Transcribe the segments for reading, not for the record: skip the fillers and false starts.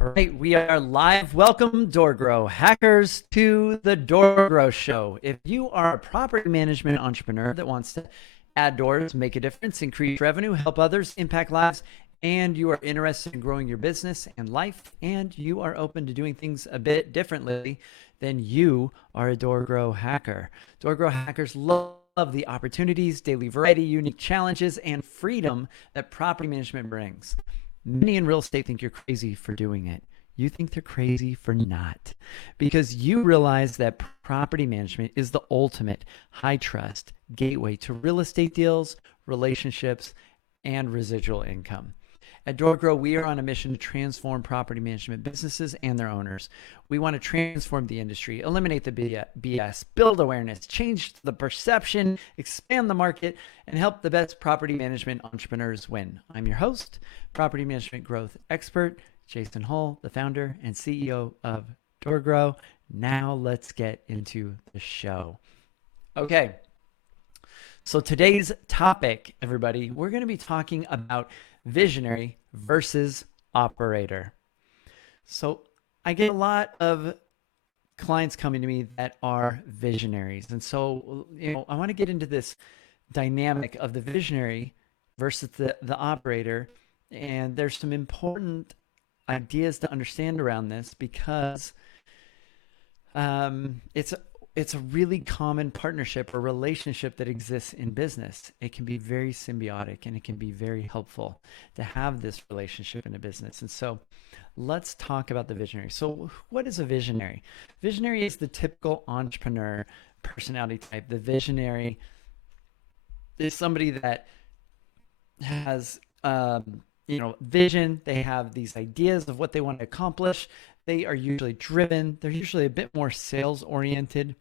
All right, we are live. Welcome, DoorGrow hackers, to the DoorGrow show. If you are a property management entrepreneur that wants to add doors, make a difference, increase revenue, help others, impact lives, and you are interested in growing your business and life, and you are open to doing things a bit differently, then you are a DoorGrow hacker. DoorGrow hackers love the opportunities, daily variety, unique challenges, and freedom that property management brings. Many in real estate think you're crazy for doing it. You think they're crazy for not, because you realize that property management is the ultimate high trust gateway to real estate deals, relationships, and residual income. At DoorGrow, we are on a mission to transform property management businesses and their owners. We want to transform the industry, eliminate the BS, build awareness, change the perception, expand the market, and help the best property management entrepreneurs win. I'm your host, property management growth expert, Jason Hull, the founder and CEO of DoorGrow. Now let's get into the show. Okay. So today's topic, everybody, we're going to be talking about visionary versus operator. So I get a lot of clients coming to me that are visionaries. And so, I want to get into this dynamic of the visionary versus the operator. And there's some important ideas to understand around this because it's a really common partnership or relationship that exists in business. It can be very symbiotic and it can be very helpful to have this relationship in a business. And so let's talk about the visionary. So what is a visionary? Visionary is the typical entrepreneur personality type. The visionary is somebody that has vision. They have these ideas of what they want to accomplish. They are usually driven. They're usually a bit more sales oriented.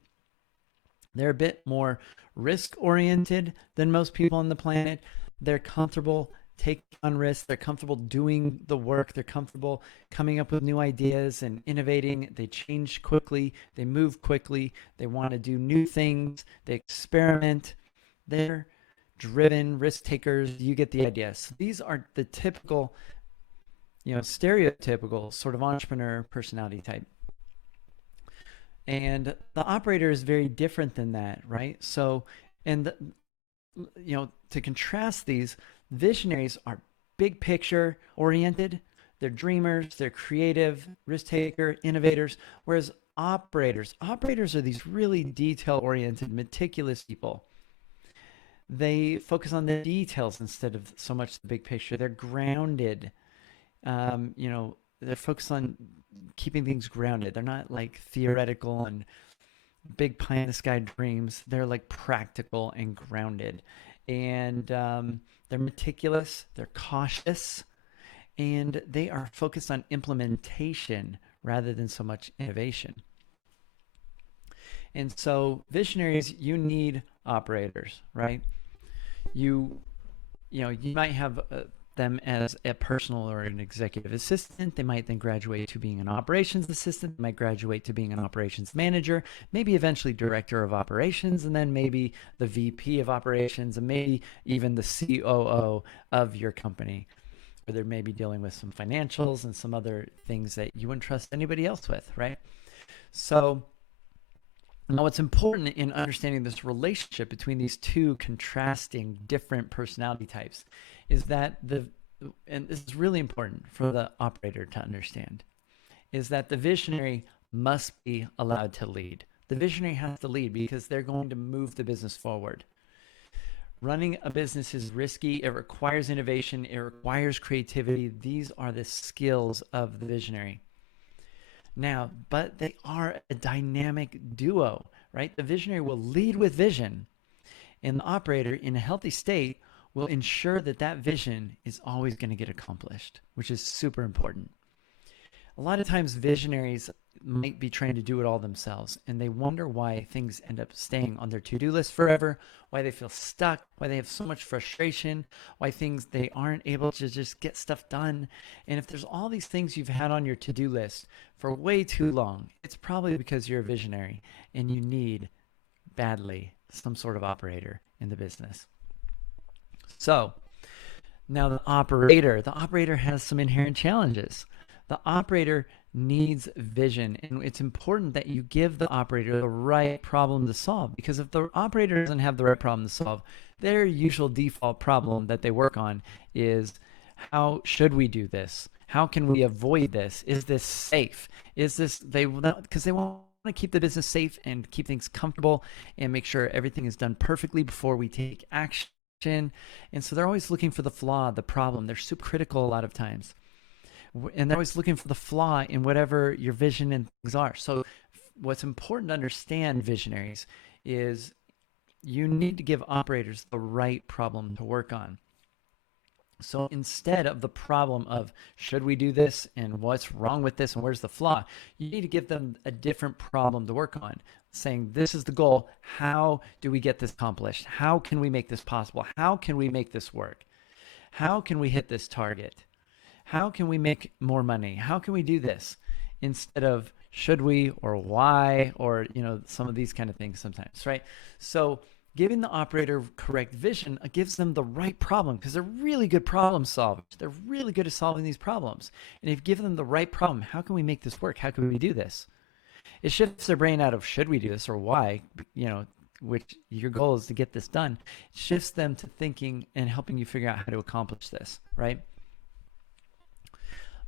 They're a bit more risk oriented than most people on the planet. They're comfortable taking on risks. They're comfortable doing the work. They're comfortable coming up with new ideas and innovating. They change quickly. They move quickly. They want to do new things. They experiment. They're driven risk takers. You get the idea. So these are the typical, stereotypical sort of entrepreneur personality type. And the operator is very different than that, right? So, to contrast these, visionaries are big picture oriented. They're dreamers, they're creative, risk taker, innovators, whereas operators are these really detail oriented, meticulous people. They focus on the details instead of so much the big picture. They're grounded. They're focused on keeping things grounded. They're not like theoretical and big pie in the sky dreams. They're like practical and grounded. And they're meticulous, they're cautious, and they are focused on implementation rather than so much innovation. And so visionaries, you need operators, right? You might have them as a personal or an executive assistant. They might then graduate to being an operations assistant. They might graduate to being an operations manager, maybe eventually director of operations, and then maybe the VP of operations, and maybe even the COO of your company, where they're maybe dealing with some financials and some other things that you wouldn't trust anybody else with, right? So now what's important in understanding this relationship between these two contrasting different personality types is that and this is really important for the operator to understand, is that the visionary must be allowed to lead. The visionary has to lead because they're going to move the business forward. Running a business is risky. It requires innovation. It requires creativity. These are the skills of the visionary. Now, but they are a dynamic duo, right? The visionary will lead with vision, and the operator, in a healthy state, will ensure that that vision is always going to get accomplished, which is super important. A lot of times visionaries might be trying to do it all themselves, and they wonder why things end up staying on their to-do list forever, why they feel stuck, why they have so much frustration, why they aren't able to just get stuff done. And if there's all these things you've had on your to-do list for way too long, it's probably because you're a visionary and you need badly some sort of operator in the business. So now the operator has some inherent challenges. The operator needs vision, and it's important that you give the operator the right problem to solve, because if the operator doesn't have the right problem to solve, their usual default problem that they work on is, how should we do this? How can we avoid this? Is this safe? Is this, because they want to keep the business safe and keep things comfortable and make sure everything is done perfectly before we take action. And so they're always looking for the flaw, the problem. They're super critical a lot of times. And they're always looking for the flaw in whatever your vision and things are. So what's important to understand, visionaries, is you need to give operators the right problem to work on. So instead of the problem of, should we do this and what's wrong with this and where's the flaw, you need to give them a different problem to work on, saying, this is the goal. How do we get this accomplished? How can we make this possible? How can we make this work? How can we hit this target? How can we make more money? How can we do this? Instead of should we or why, or some of these kind of things sometimes, right? So giving the operator correct vision gives them the right problem, because they're really good problem solvers. They're really good at solving these problems. And if you give them the right problem, how can we make this work? How can we do this? It shifts their brain out of should we do this or why, which your goal is to get this done. It shifts them to thinking and helping you figure out how to accomplish this, right?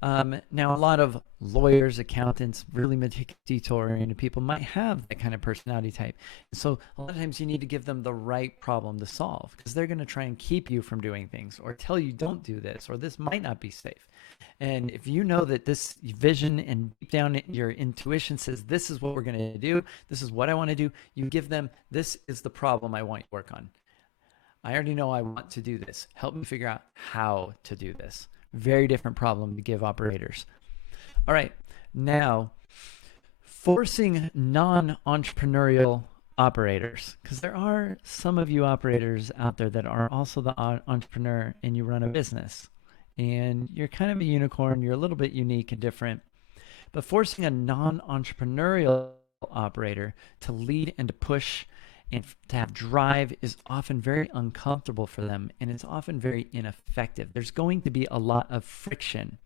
Now, a lot of lawyers, accountants, really meticulous, detail-oriented people might have that kind of personality type. So a lot of times you need to give them the right problem to solve, because they're going to try and keep you from doing things or tell you don't do this, or this might not be safe. And if you know that this vision and deep down your intuition says, this is what we're going to do, this is what I want to do, you give them, this is the problem I want you to work on. I already know I want to do this. Help me figure out how to do this. Very different problem to give operators. All right, now forcing non-entrepreneurial operators, because there are some of you operators out there that are also the entrepreneur and you run a business and you're kind of a unicorn, you're a little bit unique and different, but forcing a non-entrepreneurial operator to lead and to push and to have drive is often very uncomfortable for them, and it's often very ineffective. There's going to be a lot of friction.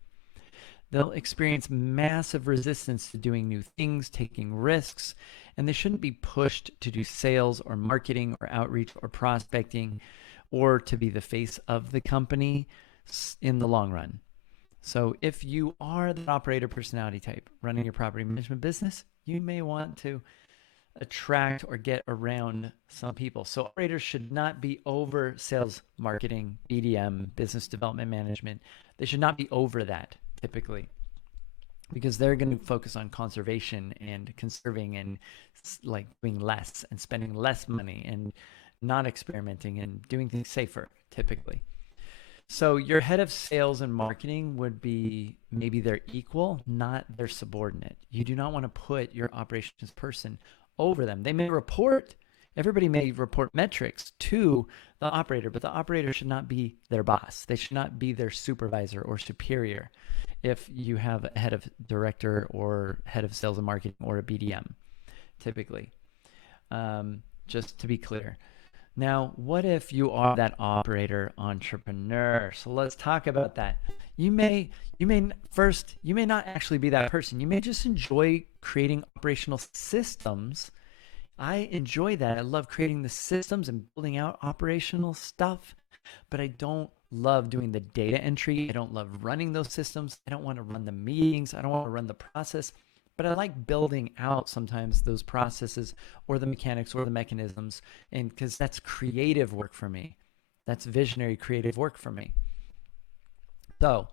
They'll experience massive resistance to doing new things, taking risks, and they shouldn't be pushed to do sales or marketing or outreach or prospecting or to be the face of the company in the long run. So if you are the operator personality type running your property management business, you may want to attract or get around some people. So operators should not be over sales, marketing, BDM, business development management. They should not be over that typically, because they're going to focus on conservation and conserving and like doing less and spending less money and not experimenting and doing things safer typically. So your head of sales and marketing would be maybe their equal, not their subordinate. You do not want to put your operations person over them. They may report, everybody may report metrics to the operator, but the operator should not be their boss. They should not be their supervisor or superior if you have a head of director or head of sales and marketing or a BDM, typically. Just to be clear. Now, what if you are that operator entrepreneur? So let's talk about that. You may not actually be that person. You may just enjoy creating operational systems. I enjoy that. I love creating the systems and building out operational stuff, but I don't love doing the data entry. I don't love running those systems. I don't want to run the meetings. I don't want to run the process. But I like building out sometimes those processes or the mechanics or the mechanisms, and because that's creative work for me. That's visionary creative work for me. So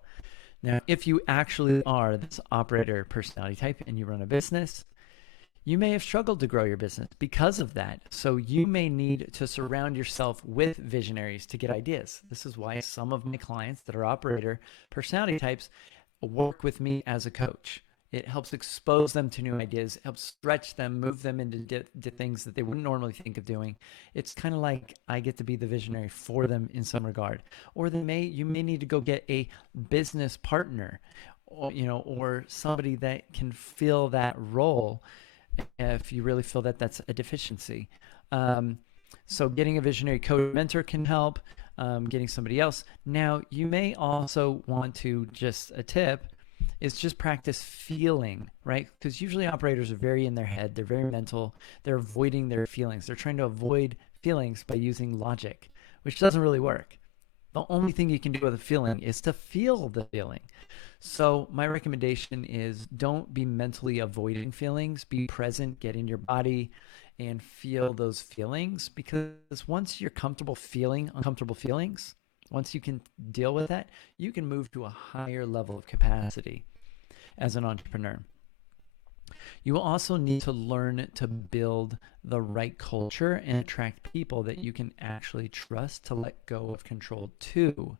now, if you actually are this operator personality type and you run a business, you may have struggled to grow your business because of that. So you may need to surround yourself with visionaries to get ideas. This is why some of my clients that are operator personality types work with me as a coach. It helps expose them to new ideas, helps stretch them, move them into things that they wouldn't normally think of doing. It's kind of like I get to be the visionary for them in some regard. Or you may need to go get a business partner, or somebody that can fill that role if you really feel that that's a deficiency. So getting a visionary coach mentor can help, getting somebody else. Now, you may also want to, just a tip, is just practice feeling, right? Because usually operators are very in their head, they're very mental, they're avoiding their feelings. They're trying to avoid feelings by using logic, which doesn't really work. The only thing you can do with a feeling is to feel the feeling. So my recommendation is don't be mentally avoiding feelings. Be present, get in your body, and feel those feelings. Because once you're comfortable feeling uncomfortable feelings, once you can deal with that, you can move to a higher level of capacity as an entrepreneur. You will also need to learn to build the right culture and attract people that you can actually trust to let go of control to.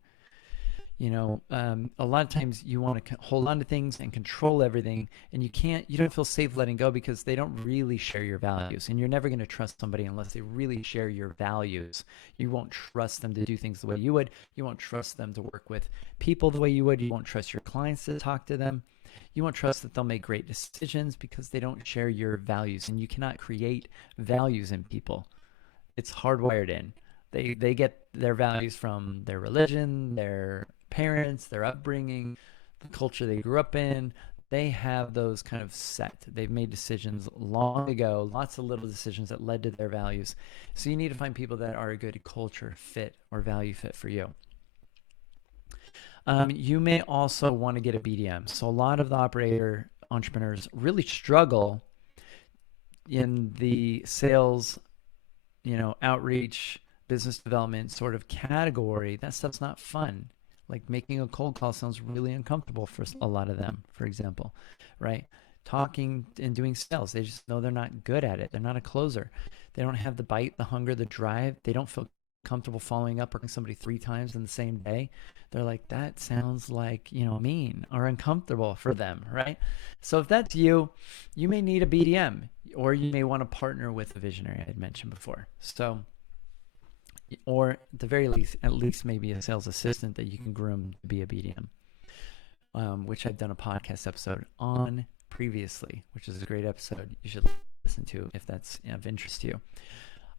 A lot of times you want to hold on to things and control everything, and you don't feel safe letting go because they don't really share your values. And you're never going to trust somebody unless they really share your values. You won't trust them to do things the way you would. You won't trust them to work with people the way you would. You won't trust your clients to talk to them. You won't trust that they'll make great decisions because they don't share your values. And you cannot create values in people. It's hardwired in. They get their values from their religion, their parents, their upbringing, the culture they grew up in. They have those kind of set. They've made decisions long ago, lots of little decisions that led to their values. So you need to find people that are a good culture fit or value fit for you. You may also want to get a BDM. So a lot of the operator entrepreneurs really struggle in the sales, outreach, business development sort of category. That stuff's not fun. Like making a cold call sounds really uncomfortable for a lot of them, for example, right? Talking and doing sales, they just know they're not good at it. They're not a closer. They don't have the bite, the hunger, the drive. They don't feel comfortable following up or somebody 3 times in the same day. They're like, that sounds like, mean or uncomfortable for them, right? So if that's you, you may need a BDM, or you may want to partner with a visionary I had mentioned before. So, or at the very least, maybe a sales assistant that you can groom to be a BDM, which I've done a podcast episode on previously, which is a great episode you should listen to if that's of interest to you.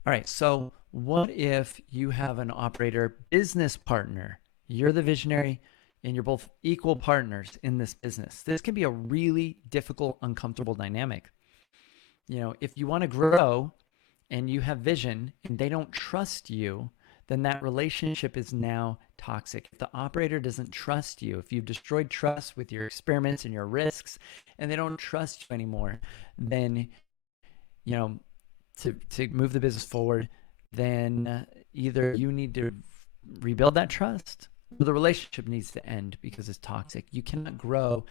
All right, so what if you have an operator business partner? You're the visionary and you're both equal partners in this business. This can be a really difficult, uncomfortable dynamic. If you want to grow and you have vision and they don't trust you, then that relationship is now toxic. If the operator doesn't trust you, if you've destroyed trust with your experiments and your risks, and they don't trust you anymore, then, to move the business forward, then either you need to rebuild that trust or the relationship needs to end because it's toxic. You cannot grow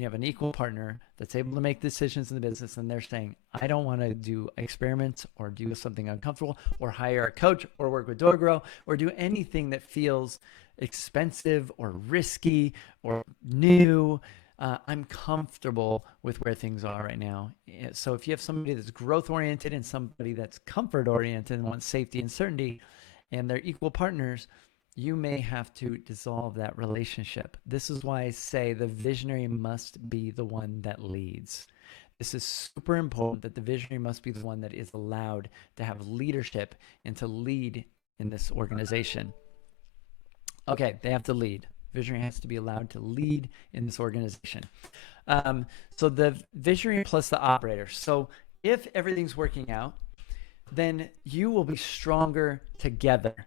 you have an equal partner that's able to make decisions in the business and they're saying, I don't want to do experiments or do something uncomfortable or hire a coach or work with DoorGrow or do anything that feels expensive or risky or new. I'm comfortable with where things are right now. So if you have somebody that's growth oriented and somebody that's comfort oriented and wants safety and certainty and they're equal partners, you may have to dissolve that relationship. This is why I say the visionary must be the one that leads. This is super important that the visionary must be the one that is allowed to have leadership and to lead in this organization. Okay, they have to lead. Visionary has to be allowed to lead in this organization. So the visionary plus the operator. So if everything's working out, then you will be stronger together.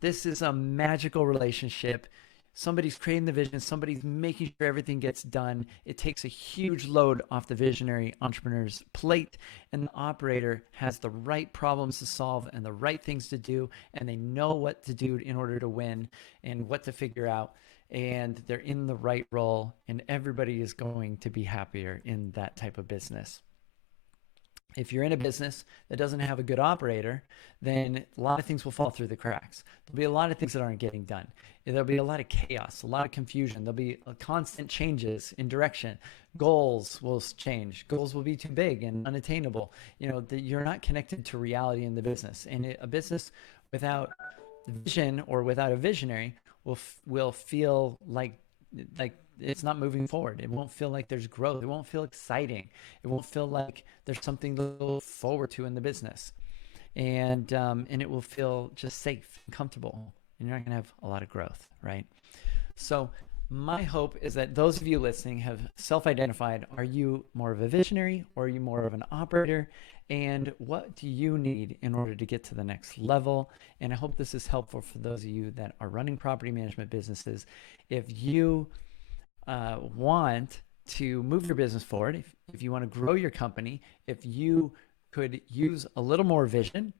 This is a magical relationship. Somebody's creating the vision. Somebody's making sure everything gets done. It takes a huge load off the visionary entrepreneur's plate, and the operator has the right problems to solve and the right things to do, and they know what to do in order to win and what to figure out, and they're in the right role, and everybody is going to be happier in that type of business. If you're in a business that doesn't have a good operator, then a lot of things will fall through the cracks. There'll be a lot of things that aren't getting done. There'll be a lot of chaos, a lot of confusion. There'll be constant changes in direction. Goals will change. Goals will be too big and unattainable. You're not connected to reality in the business. And a business without vision or without a visionary will feel like it's not moving forward. It won't feel like there's growth. It won't feel exciting. It won't feel like there's something to look forward to in the business. And it will feel just safe and comfortable. And you're not going to have a lot of growth, right? So My hope is that those of you listening have self-identified. Are you more of a visionary or are you more of an operator? And what do you need in order to get to the next level? And I hope this is helpful for those of you that are running property management businesses. If you want to move your business forward, if you want to grow your company, if you could use a little more vision,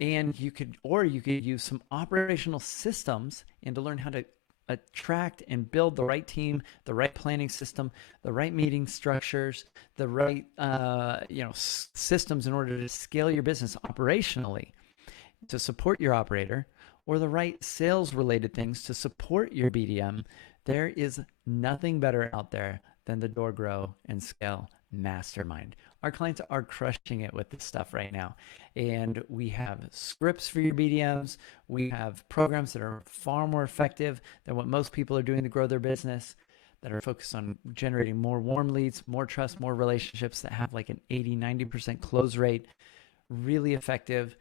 and you could use some operational systems and to learn how to attract and build the right team, the right planning system, the right meeting structures, the right systems in order to scale your business operationally to support your operator, or the right sales related things to support your BDM. There is nothing better out there than the DoorGrow and Scale Mastermind. Our clients are crushing it with this stuff right now. And we have scripts for your BDMs. We have programs that are far more effective than what most people are doing to grow their business, that are focused on generating more warm leads, more trust, more relationships, that have like an 80-90% close rate, really effective.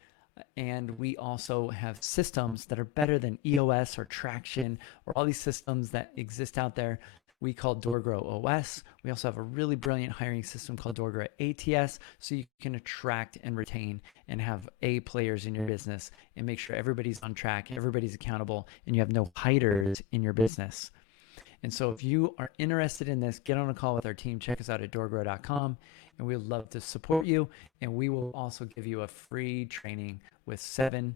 And we also have systems that are better than EOS or Traction or all these systems that exist out there. We call DoorGrow OS. We also have a really brilliant hiring system called DoorGrow ATS, so you can attract and retain and have A players in your business and make sure everybody's on track, everybody's accountable, and you have no hiders in your business. And so if you are interested in this, get on a call with our team. Check us out at doorgrow.com, and we'd love to support you. And we will also give you a free training with 7,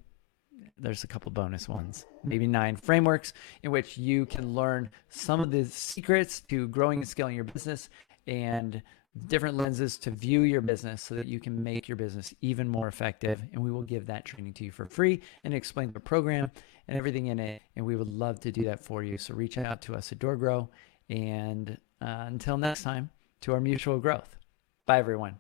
there's a couple bonus ones, maybe 9 frameworks in which you can learn some of the secrets to growing and scaling your business and different lenses to view your business so that you can make your business even more effective. And we will give that training to you for free and explain the program and everything in it. And we would love to do that for you. So reach out to us at DoorGrow. And until next time, to our mutual growth. Bye, everyone.